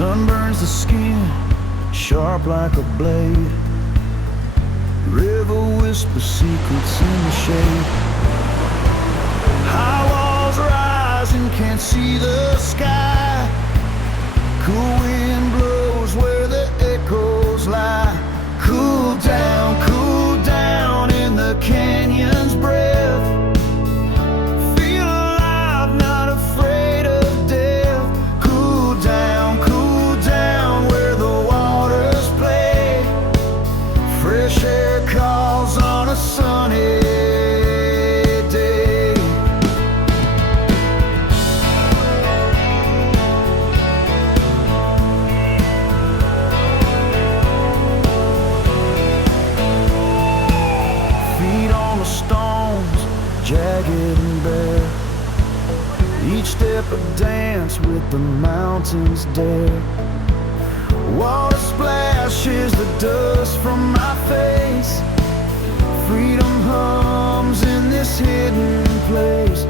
Sun burns the skin, sharp like a blade. River whispers secrets in the shade. High walls rising, can't see the sky. Cool wind blows where the echoes lie. Cool down in the canyon's breath. Feel alive, not afraid of death. Cool down where the waters play. Fresh air calls on a sunny day. Feet on the stones, jagged and bare. Each step a dance with the mountains dare. Water splashes the dust from my face. Freedom hums in this hidden place.